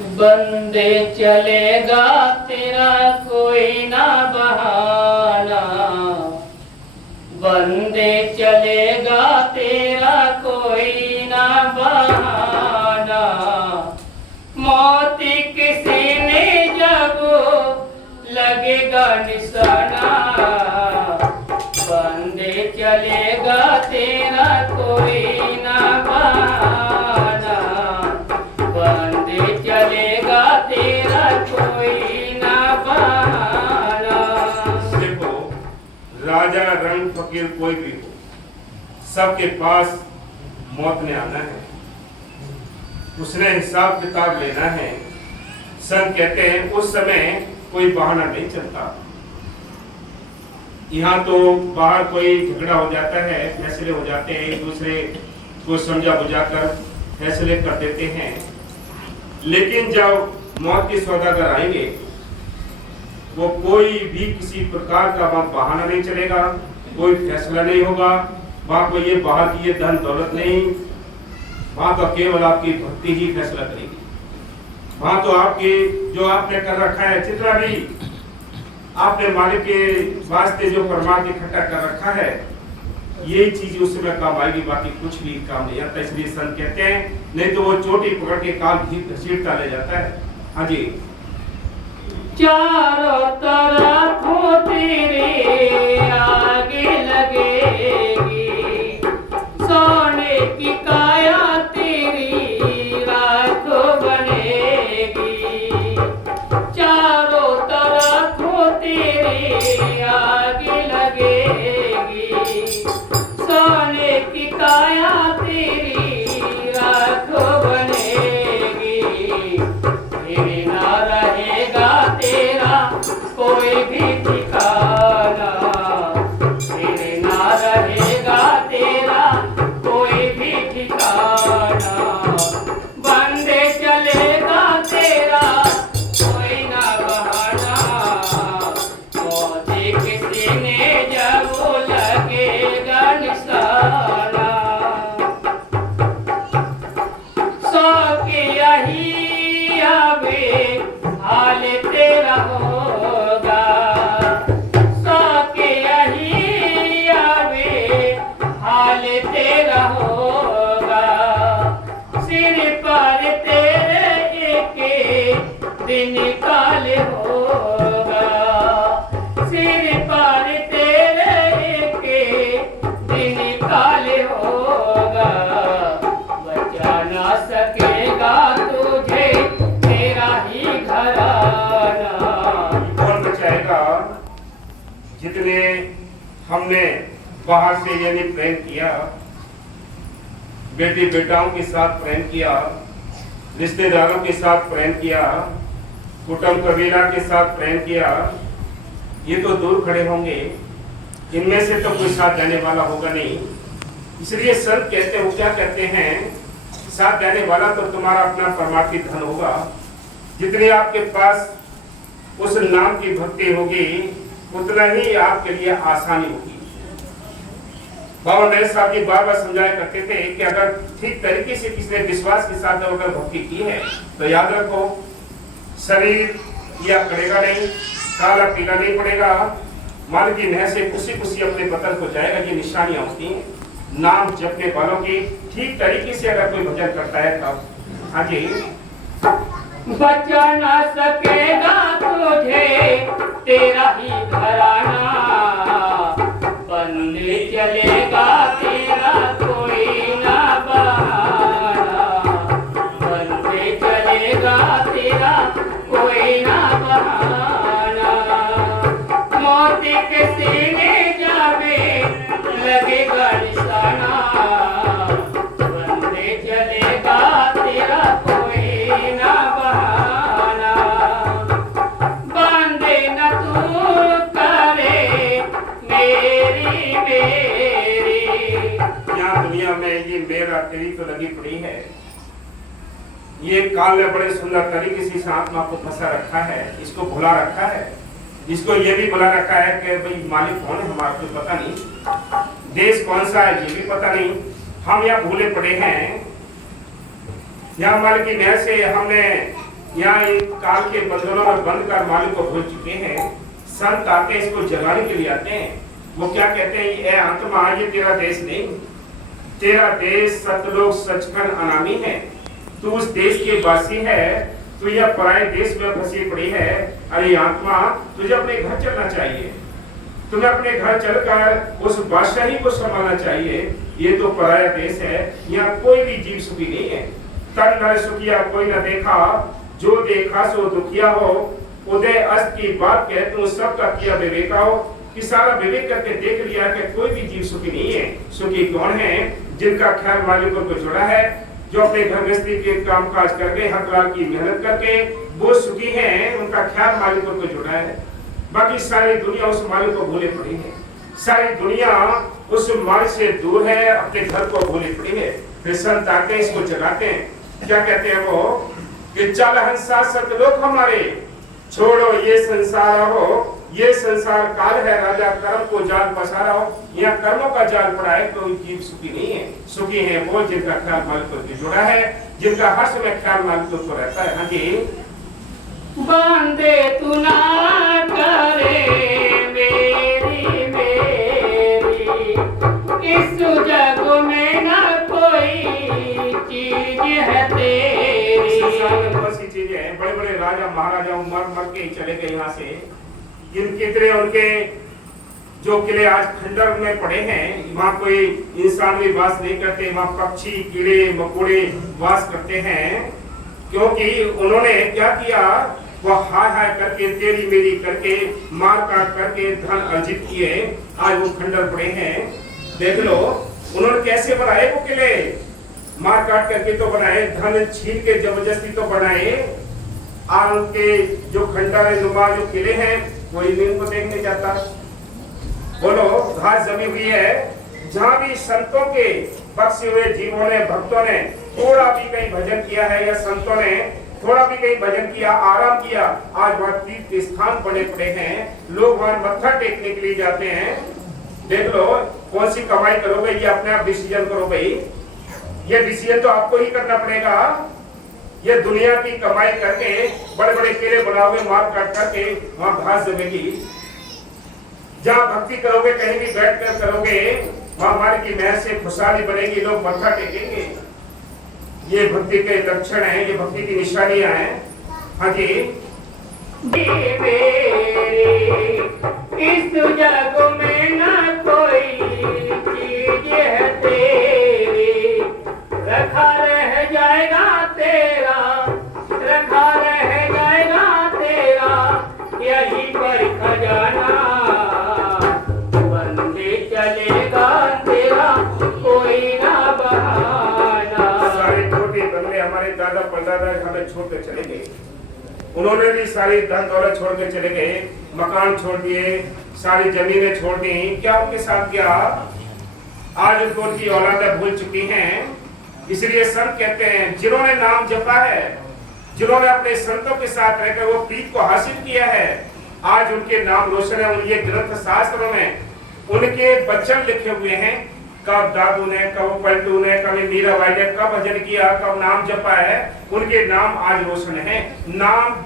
बंदे चलेगा तेरा कोई ना बहाना, बंदे चलेगा तेरा कोई ना बहाना। मौत किसी ने जब लगेगा निशाना, बंदे चलेगा तेरा कोई ना बहाना, बंदे चलेगा तेरा कोई ना बहाना। देखो, राजा रंग फकीर कोई भी हो, सबके पास मौत ने आना है, उसने हिसाब किताब लेना है। संत कहते हैं उस समय कोई बहाना नहीं चलता। यहाँ तो बाहर कोई झगड़ा हो जाता है, फैसले हो जाते हैं, एक दूसरे को समझा बुझाकर फैसले कर देते हैं। लेकिन जब मौत के सौदागर आएंगे, वो कोई भी किसी प्रकार का वहां बहाना नहीं चलेगा, कोई फैसला नहीं होगा, वहां कोई ये बाहर की ये धन दौलत नहीं, वहां तो केवल आपकी भक्ति ही फैसला करेगी। वहां तो आपकी जो आपने कर रखा है, जितना भी आपने मालिक के वास्ते जो परमार्थ इकट्ठा कर रखा है, यही चीज उस समय काम आएगी, बाकी कुछ भी काम नहीं आता। इसलिए संत कहते हैं नहीं तो वो चोटी पकड़ के काल घसीटता ले जाता है। हाँ जी। चारों तरफ हो तेरे आगे लगेगी, सोने की काया तेरी रात बनेगी। चारों तरफ हो तेरे आगे लगेगी, सोने की काया तेरी रात बनेगी। तेरे ना रहेगा तेरा कोई भी ठिकाना, तेरे ना रहेगा तेरा कोई भी ठिकाना। बंदे चलेगा तेरा कोई ना बहाना, मौत किसी ने जब लगेगा निशाना। सौ की यही अबे हाल तेरा होगा, सौ के यही अबे हाल तेरा होगा। सिर पर तेरे एक दिन काल होगा, सिर पर तेरे एक दिन काल होगा। बचा ना सकेगा तुझे तेरा ही घराना। कौन बचाएगा? जितने हमने बाहर से यानी प्रेम किया, बेटी बेटाओं के साथ प्रेम किया, रिश्तेदारों के साथ प्रेम किया, कुटुंब कबीला के साथ प्रेम किया, ये तो दूर खड़े होंगे, इनमें से तो कोई साथ जाने वाला होगा नहीं। इसलिए संत कहते हो, क्या कहते हैं, साथ जाने वाला तो तुम्हारा अपना परमार्थी धन होगा। जितनी आपके पास उस नाम की भक्ति होगी, उतना ही आपके लिए आसानी होगी। बाबा नरेश साहब जी बार बार समझाया करते थे कि अगर ठीक तरीके से किसी ने विश्वास के साथ अगर भक्ति की है, तो याद रखो शरीर या करेगा नहीं, काला पीला नहीं पड़ेगा, मन की नह से खुशी खुशी अपने बदन को जाएगा। ये निशानियां होती हैं नाम जपने वालों की। ठीक तरीके से अगर कोई भजन करता है तब। हाँ जी। बचा ना सकेगा तुझे तेरा ही घराना, बंदे चलेगा तेरा कोई ना बहाना, बंदे चलेगा तेरा कोई ना बहाना। मौत के सीने जावे लगेगा निशाना, बंदे चलेगा तेरा कोई ना बहाना। बांधे न तू करे मेरी मेरी। यहाँ दुनिया में ये मेरा तेरी तो लगी पड़ी है। ये काल ने बड़े सुंदर तरीके से इस आत्मा को फंसा रखा है, इसको भुला रखा है, इसको ये भी भुला रखा है कि भाई मालिक कौन है हमारा कुछ पता नहीं, देश कौन सा है ये भी पता नहीं। हम यहाँ भूले पड़े हैं। यहाँ मालिक की नहर से हमने यहाँ इन काल के बंधनों में बंद कर मालिक को भूल चुके हैं। संत आते हैं, इसको जगाने के लिए आते हैं। वो क्या कहते हैं, ये आत्मा, ये तेरा देश नहीं, तेरा देश सतलोक सचखंड अनामी है। तू उस देश के वासी है, तू यह पराये देश में फंसी पड़ी है। अरे आत्मा, तुझे अपने घर चलना चाहिए, तुम्हें अपने घर चलकर उस बादशाही को संभालना चाहिए। ये तो पराया देश है, यहाँ कोई भी जीव सुखी नहीं है। तन न सुखिया कोई न देखा, जो देखा सो दुखिया हो। उदय अस्त की बात कहते हो, सबका किया विवेका हो। कि सारा विवेक करके देख लिया कि कोई भी जीव सुखी नहीं है। सुखी कौन है, जिनका ख्याल मालिकों को जुड़ा है, जो अपने घर गृहस्थी के काम काज करके हकलाल की मेहनत करके वो सुखी हैं, उनका ख्याल मालिकों को जुड़ा है। बाकी सारी दुनिया उस मालिक को भूले पड़ी है, सारी दुनिया उस मालिक से दूर है, अपने घर को भूले पड़ी है। फिर संत आते हैं, इसको जगाते हैं। क्या कहते हैं वो, कि चल हंसा सतलोक हमारे, छोड़ो ये संसार हो। ये संसार काल है, राजा कर्म को जाल पसारा हो। यहाँ कर्मों का जाल पड़ा है, कोई जीव सुखी नहीं है। सुखी है वो जिनका ख्याल मालिक से जुड़ा है, जिनका हर समय ख्याल मालिक को रहता है। हाँ जी, बंदे तू ना करे मेरी मेरी, इस जग में ना कोई चीज है तेरी। संसार में बहुत सी चीजें हैं। बड़े बड़े राजा महाराजा मर मर के चले गए यहाँ से। कितने उनके जो किले आज खंडर में पड़े हैं, वहाँ कोई इंसान भी वास नहीं करते, वहाँ पक्षी कीड़े मकोड़े वास करते हैं। क्योंकि उन्होंने क्या किया, वो हाय हाय करके तेरी मेरी करके मार काट करके धन अर्जित किए, आज वो खंडर पड़े हैं। देख लो उन्होंने कैसे बनाए वो किले, मार काट करके तो बनाए, धन छीन के जबरदस्ती तो बनाए। आज उनके जो खंडर नुमा जो किले हैं, वो इनको देखने जाता। बोलो, घास जमी हुई है, जहाँ भी संतों के बख्शे हुए जीवों ने, भक्तों ने थोड़ा भी कहीं भजन किया है, या संतों ने थोड़ा भी कहीं भजन किया, आराम किया, आज वहाँ तीर्थ स्थान बने पड़े हैं, लोग वहाँ मत्था टेकने के लिए जाते हैं। देख लो कौन सी कमाई करोगे, ये अपने आप डिसीजन करो भाई। ये डिसीजन तो आपको ही करना पड़ेगा। ये दुनिया की कमाई करके बड़े बड़े किले बनाओगे, मार काट करके वहाँ घास जमेगी। जहाँ भक्ति करोगे, कहीं भी बैठ कर करोगे, वहाँ हमारी की महल से खुशहाली बनेगी, लोग मत्था टेकेंगे। ये भक्ति के लक्षण हैं, ये भक्ति की निशानियां हैं। हाँ जी, इस जग में ना कोई चीज है तेरी, रखा रह जाएगा तेरा, रखा रह जाएगा तेरा, यही पर खजाना। बंदे चलेगा तेरा कोई ना बहाना। सारे छोटे बंगले हमारे दादा परदादा हमें छोड़ के चले गए। उन्होंने भी सारी धन दौलत छोड़ के चले गए, मकान छोड़ दिए, सारी जमीनें छोड़ दी। क्या उनके साथ किया? आज उनको उनकी औलादें भूल चुकी हैं। इसलिए संत कहते हैं, जिन्होंने नाम जपा है, जिन्होंने अपने संतों के साथ रहकर वो प्रीत को हासिल किया है, आज उनके नाम रोशन है। उनके ग्रंथ शास्त्रों में उनके वचन लिखे हुए हैं। कब दादू ने, कब पलटू ने, कभी मीराबाई ने कब भजन किया, कब नाम जपा है, उनके नाम आज रोशन है। नाम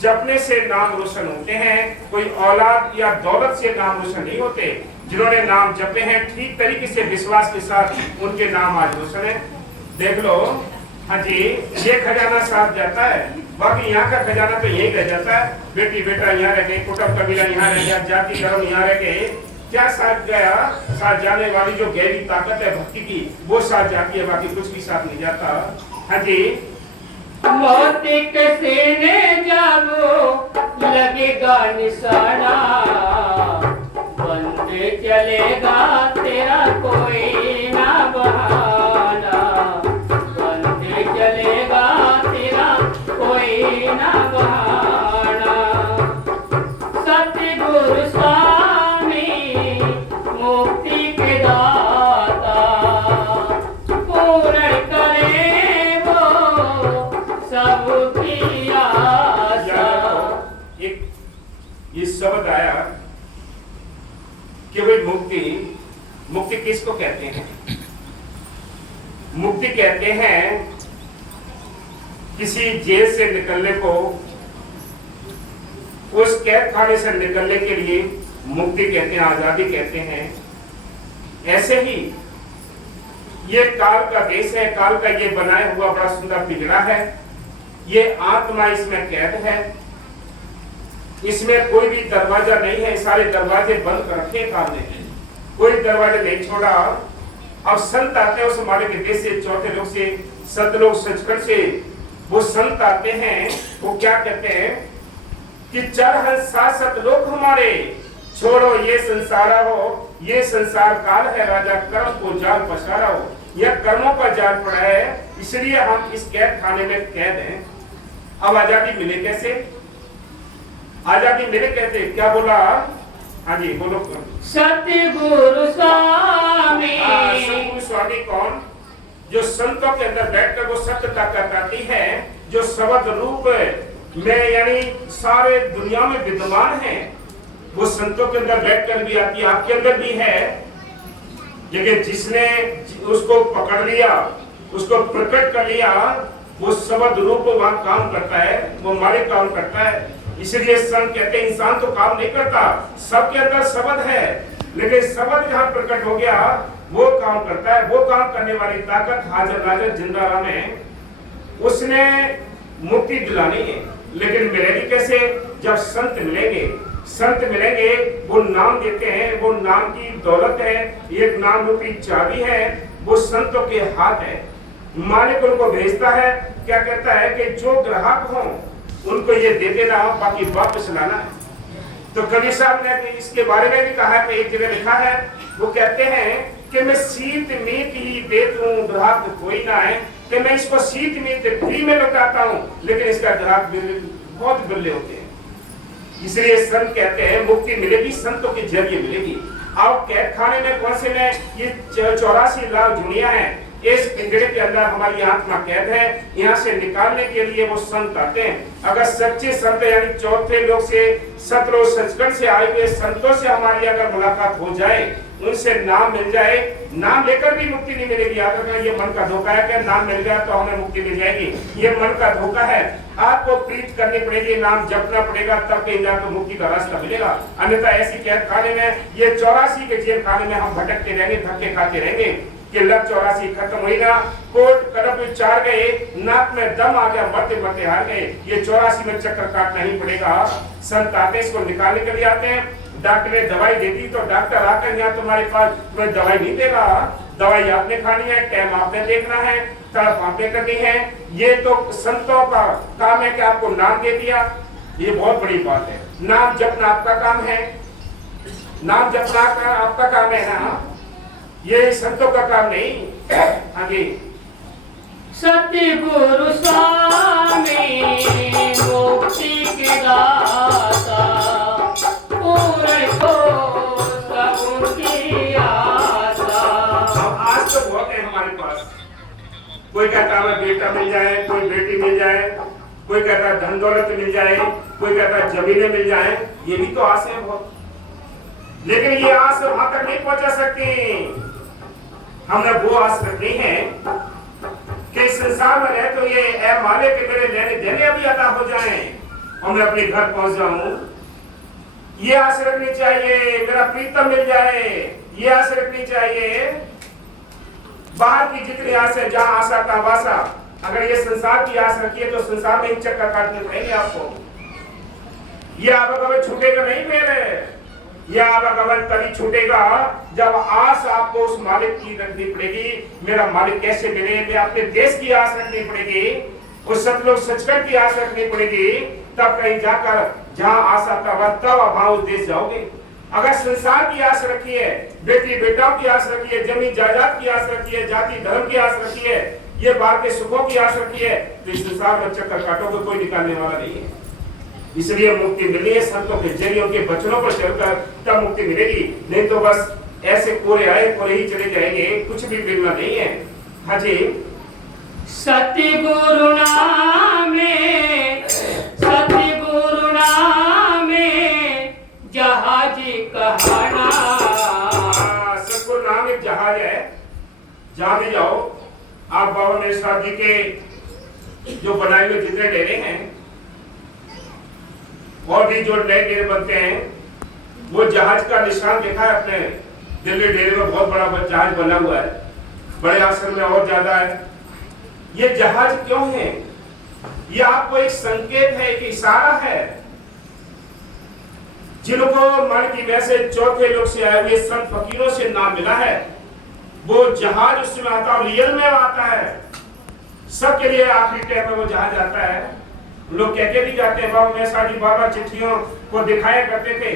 जपने से नाम रोशन होते हैं, कोई औलाद या दौलत से नाम रोशन नहीं होते। जिन्होंने नाम जपे हैं, ठीक तरीके से विश्वास के साथ, उनके नाम आज रोशन है। देख लो, हाँ जी, ये खजाना साथ जाता है, बाकी यहाँ का खजाना तो यही रह जाता है। बेटी बेटा यहाँ रह गए, कुटुंब कबीला यहाँ रह गया, जाति धर्म यहाँ रह गए, क्या साथ गया? साथ जाने वाली जो गहरी ताकत है भक्ति की, वो साथ जाती है, बाकी कुछ भी साथ नहीं जाता। हाँ जी, भौतिक सीने जब लगेगा निशाना, बंदे चलेगा तेरा कोई ना बहाना, बंदे चलेगा तेरा कोई ना बहाना। सतगुरु स्वामी मुक्ति के दाता, पूर्ण करे वो सबकी आशा। एक ये शब्द आया कि भाई मुक्ति, मुक्ति किसको कहते हैं? मुक्ति कहते हैं किसी जेल से निकलने को, उस कैद खाने से निकलने के लिए मुक्ति कहते हैं, आजादी कहते हैं। ऐसे ही ये काल का देश है, काल का ये बनाया हुआ बड़ा सुंदर पिंजरा है। ये आत्मा इसमें कैद है, इसमें कोई भी दरवाजा नहीं है, सारे दरवाजे बंद कर रखे काल ने, कोई दरवाजा नहीं छोड़ा। अब संत आते हैं उस हमारे देश से, चौथे लोग से, सतलोक सचखंड से, वो संत आते हैं, वो क्या कहते हैं कि चर हंस शासक लोक हमारे, छोड़ो ये संसार हो, ये संसार काल है, राजा कर्म को जाल पसारा हो। यह कर्मों का जाल पड़ा है, इसलिए हम इस कैद खाने में कैद हैं। अब आजादी मिले कैसे? आजादी मिले कैसे? क्या बोला? हाँ जी बोलो। सतगुरु स्वामी। सतगुरु स्वामी कौन? जो संतों के अंदर बैठकर वो सत्यता कहती है, जो शब्द रूप में यानी सारे दुनिया में विद्यमान है, वो संतों के अंदर बैठकर भी आती है, आपके अंदर भी है। लेकिन जिसने उसको पकड़ लिया, उसको प्रकट कर लिया, वो शब्द रूप वहां काम करता है, वो मालिक काम करता है। इसलिए संत कहते हैं इंसान तो काम नहीं करता, सबके अंदर शब्द है, लेकिन शब्द जहां प्रकट हो गया वो काम करता है। वो काम करने वाली ताकत हाजिर नाजिर जिंदा राम है, उसने मुक्ति दिलानी है। लेकिन मिलेगी कैसे? जब संत मिलेंगे। संत मिलेंगे, वो नाम देते हैं, वो नाम की दौलत है, एक नाम रूपी चाबी है, वो संतों के हाथ है। मालिक उनको भेजता है, क्या कहता है कि जो ग्राहक हो उनको ये दे देना, बाकी वापस लाना है। तो कबीर साहब ने इसके बारे में भी कहा कि एक जगह लिखा है, वो कहते हैं कि मैं सीत मीत ही दे दूं, ग्राहक कोई ना है, कि मैं इसको सीत मीत फ्री में लौटाता हूं, लेकिन इसका ग्राहक बहुत बिरले होते हैं। इसलिए संत कहते हैं मुक्ति मिलेगी संतों के जरिए मिलेगी। अब कैद खाने में कौन से में ये 84 लाख दुनिया है, इस पिंजरे के अंदर हमारी आत्मा कैद है। यहाँ से निकालने के लिए वो संत आते हैं। अगर सच्चे संत यानी चौथे लोग से, सतलोक सचखंड से आए हुए संतों से हमारी अगर मुलाकात हो जाए, उनसे नाम मिल जाए, नाम लेकर भी मुक्ति नहीं मिलेगी। याद रखना, ये मन का धोखा है कि नाम मिल गया तो हमें मुक्ति मिल जाएगी। ये मन का धोखा है। आपको प्रीत करनी पड़ेगी, नाम जपना पड़ेगा, तब कहीं जाकर मुक्ति का रास्ता मिलेगा। अन्यथा ऐसी कैद खाने में, ये 84 के जेल खाने में हम भटकते रहेंगे, धक्के खाते रहेंगे कि लग 84 खत्म हुई ना, कोट कदम 4 गए, नाक में दम आ गया, मरते मरते हार गए। ये 84 में चक्कर काटना ही पड़ेगा। संत आते इसको निकालने के लिए आते हैं। डॉक्टर ने दवाई दे दी तो डॉक्टर आकर यहाँ तुम्हारे पास तुम्हें दवाई नहीं देगा, दवाई आपने खानी है, टाइम आपने देखना है, तरफ आपने करनी है। ये तो संतों का काम है कि आपको नाम दे दिया, ये बहुत बड़ी बात है। नाम जपना आपका काम है, नाम जपना आपका काम है ना, ये संतों का काम नहीं। आगे सतगुरु स्वामी मुक्ति के दाता, पूर्ण को सबकी आशा। आज तो बहुत है हमारे पास। कोई कहता है बेटा मिल जाए, कोई बेटी मिल जाए, कोई कहता है धन दौलत मिल जाए, कोई कहता है जमीनें मिल जाए, ये भी तो आस है बहुत। लेकिन ये आस वहां तक नहीं पहुंचा सकती। हमने वो आस रखनी है कि संसार में रहे तो ये ऐ माले के मेरे लेने देने अभी अदा हो जाएं और मैं अपने घर पहुंच जाऊं, ये आस रखनी चाहिए। मेरा प्रीतम मिल जाए, ये आस रखनी चाहिए। बाहर की जितनी आस है, जहां आशा का वासा, अगर ये संसार की आस रखी है तो संसार में ही चक्कर काटने पड़ेंगे आपको। ये आवागमन छूटेगा नहीं मेरे, यह आवागमन तभी छूटेगा जब आस आपको उस मालिक की रखनी पड़ेगी। मेरा मालिक कैसे मिले, मैं अपने देश की आस रखनी पड़ेगी, उस सतलोक सचखंड की आस रखनी पड़ेगी। तब कहीं जाकर जहां आशा का वक्त, तब वहां उस देश जाओगे। अगर संसार की आस रखी है, बेटी बेटाओं की आस रखी है, जमीन जायदाद की आस रखी है, जाति धर्म की आस रखी है, ये बाहर के सुखों की आस रखी है, तो इस संसार में चक्कर काटोगे, कोई निकालने वाला नहीं है। इसलिए मुक्ति मिलनी है संतों के जरिए, उनके वचनों पर चलकर, तब मुक्ति मिलेगी। नहीं तो बस ऐसे कोरे आए कोरे ही चले जाएंगे, कुछ भी मिलना नहीं है। हाँ जी, सतगुरु नामे, सतगुरु नामे जहाज कहना। सतगुरु नाम एक जहाज है, जहां भी जाओ आप बाबा नेशा जी के जो बनाए हुए जितने डेरे हैं और भी जो नए डेरे बनते हैं, वो जहाज का निशान देखा है अपने दिल्ली डेरे में, बहुत बड़ा जहाज बना हुआ है, बड़े आश्रम में और ज्यादा है। ये जहाज क्यों है? ये आपको एक संकेत है, एक इशारा है। जिनको मन की वैसे चौथे लोग से आए हुए संत फकीरों से नाम मिला है, वो जहाज उसमें आता है, रियल में आता है। सबके लिए आखिरी टाइम में वो जहाज आता है। लोग कहते भी जाते हैं, बाबा मैसा जी बाबा चिट्ठियों को दिखाया करते थे,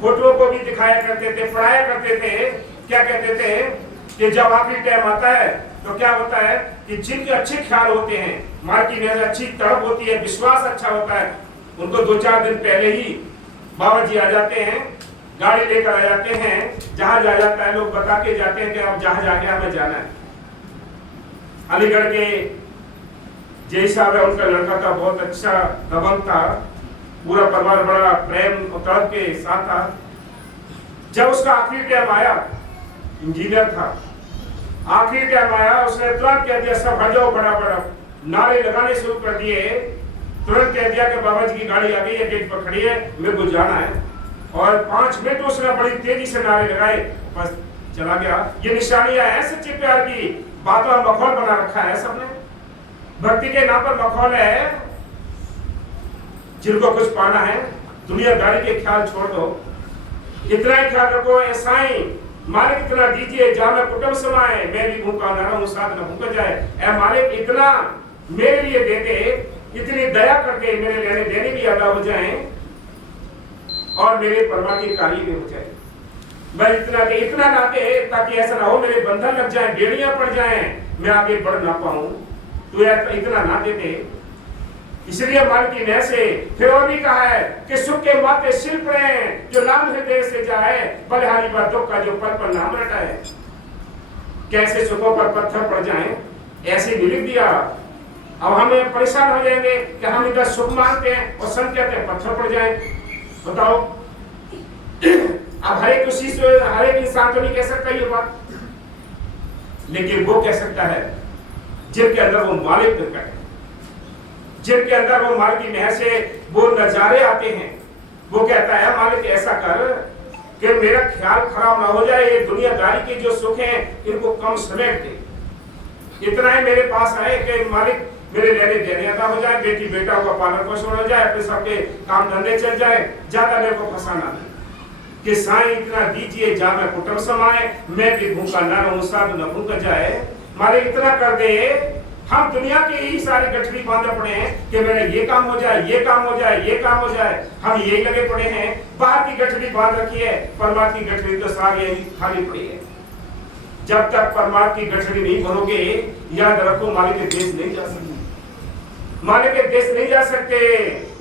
फोटो को भी दिखाया करते थे, पढ़ाया करते थे। क्या कहते थे कि जब आखिरी टाइम आता है तो क्या होता है कि जिनके अच्छे ख्याल होते हैं, माँ की नजर अच्छी तड़प होती है, विश्वास अच्छा होता है, उनको 2-4 दिन पहले ही बाबा जी आ जाते हैं, गाड़ी लेकर आ जाते हैं, जहाज आ जाता है, लोग बता के जाते हैं कि अब जहाज आ गया, हमें जाना है। अलीगढ़ के जय साहब है, उनका लड़का था, बहुत अच्छा दबंग था, पूरा परिवार बड़ा प्रेम और तड़प के साथ था। जब उसका आखिरी टाइम आया, इंजीनियर था, आखिरी टाइम आया, उसने तुरंत कह दिया सब हट जाओ, बड़ा बड़ा नारे लगाने शुरू कर दिए। तुरंत कह दिया कि बाबा जी की गाड़ी आ गई है, गेट पर खड़ी है, मेरे को जाना है। और 5 मिनट उसने बड़ी तेजी से नारे लगाए, बस चला गया। ये निशानियां हैं सच्चे प्यार की, बातों में मखौल बना रखा है सबने, भक्ति के नाम पर मखौल है। जिनको कुछ पाना है, दुनियादारी के ख्याल छोड़ दो, इतना ही ख्याल रखो, ऐसा ही मालिक इतना दीजिए जहां मैं कुटुंब समाए, मैं भी भूखा न रहूं, साथ न भूख जाए। ऐ मालिक इतना मेरे लिए दे दे, इतनी दया करके मेरे लेने देने भी अदा हो जाएं और मेरे परमात्मा की कार्य भी हो जाए। बस इतना दे, इतना ना दे ताकि ऐसा ना हो मेरे बंधन लग जाए, बेड़ियां पड़ जाएं, मैं आगे बढ़ ना पाऊं। तो इतना ना दे दे। इसलिए मन की नह से फिर और भी कहा है कि सुख के माते शिल्प हैं, जो नाम हृदय से जाए, बलिहारी बात दुख का जो पल पर नाम रटाए। कैसे सुखों पर पत्थर पड़ जाएं, ऐसे भी लिख दिया। अब हमें परेशान हो जाएंगे कि हम इधर सुख मांगते हैं और संत कहते हैं पत्थर पड़ जाए। बताओ, अब हर एक इंसान तो नहीं कह सकता ये बात, लेकिन वो कह सकता है जिनके अंदर वो मालिक प्रकट है, जिनके अंदर वो मालिक की नह से वो नजारे आते हैं। वो कहता है मालिक ऐसा कर कि मेरा ख्याल खराब ना हो जाए, ये दुनियादारी के जो सुख हैं इनको कम समेट दे। इतना ही मेरे पास आए कि मालिक मेरे लेने देने अदा हो जाए, बेटी बेटा का पालन पोषण हो जाए, अपने सबके काम धंधे चल जाए, ज्यादा मेरे को फंसाना नहीं। कि साईं इतना दीजिए जहां मैं कुटुंब समाए, मैं भी भूखा न रहूं, साधु न भूख जाए। मालिक इतना कर दे, हम दुनिया की ही सारी गठरी बांधे पड़े हैं कि मेरा ये काम हो जाए, ये काम हो जाए, ये काम हो जाए, हम यही लगे पड़े हैं। बाहर की गठरी बांध रखी है, परमात्मा की गठरी तो सारी खाली पड़ी है। जब तक परमात्मा की गठरी नहीं भरोगे, याद रखो मालिक के देश नहीं जा सकते, मालिक के देश नहीं जा सकते।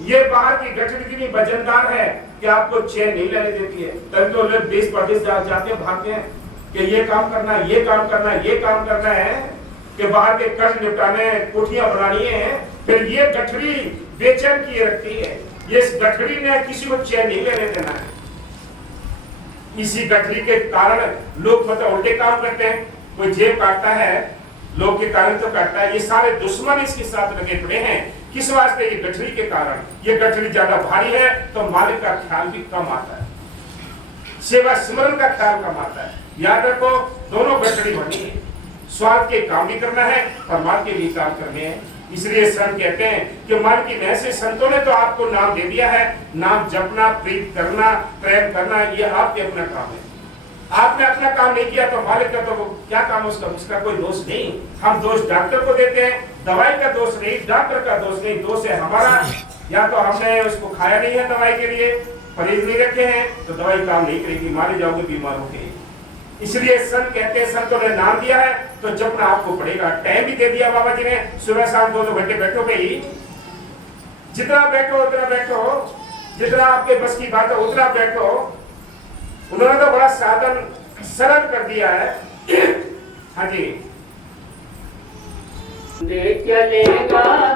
ये बाहर की गठरी इतनी वजनदार है कि आपको चैन नहीं लेने देती है। तभी तो लोग देश परदेश जाते हैं, भागते हैं कि ये काम करना है, ये काम करना है, ये काम करना है, कि बाहर के कर्ज निपटाने, कोठियां बनानी है। फिर ये गठरी बेचैन किए रखती है। ये इस गठरी ने किसी को चैन नहीं लेने देना है। इसी गठरी के कारण लोग मतलब उल्टे काम करते हैं। कोई जेब काटता है, लोग के कारण तो काटता है। ये सारे दुश्मन इसके साथ लगे पड़े हैं। किस वास्ते? ये गठरी के कारण। ये गठरी ज्यादा भारी है तो मालिक का ख्याल भी कम आता है, सेवा स्मरण का ख्याल कम आता है। याद रखो, दोनों गठरी बनी है। स्वार्थ के काम भी करना है, परमात्मा के भी काम करने हैं। इसलिए संत कहते हैं कि मन की नह से संतों ने तो आपको नाम दे दिया है। नाम जपना, प्रीत करना, प्रेम करना, ये आपके अपना काम है। आपने अपना काम नहीं किया तो मालिक का तो क्या काम उसका कोई दोष नहीं। हम दोष डॉक्टर को देते हैं, दवाई का दोष नहीं, डॉक्टर का दोष नहीं, दोष है हमारा। या तो हमने उसको खाया नहीं है दवाई के लिए, परहेज नहीं रखे हैं, तो दवाई काम नहीं करेगी, मारे जाओगे बीमार होके। इसलिए संत कहते हैं, संतों ने नाम दिया है तो जपना आपको पड़ेगा। टाइम भी दे दिया बाबा जी ने, सुबह शाम 2-2 घंटे बैठो भाई, जितना बैठो उतना बैठो, जितना आपके बस की बात है उतना बैठो। उन्होंने तो बड़ा साधन सरल कर दिया है। हाँ जी, दे चलेगा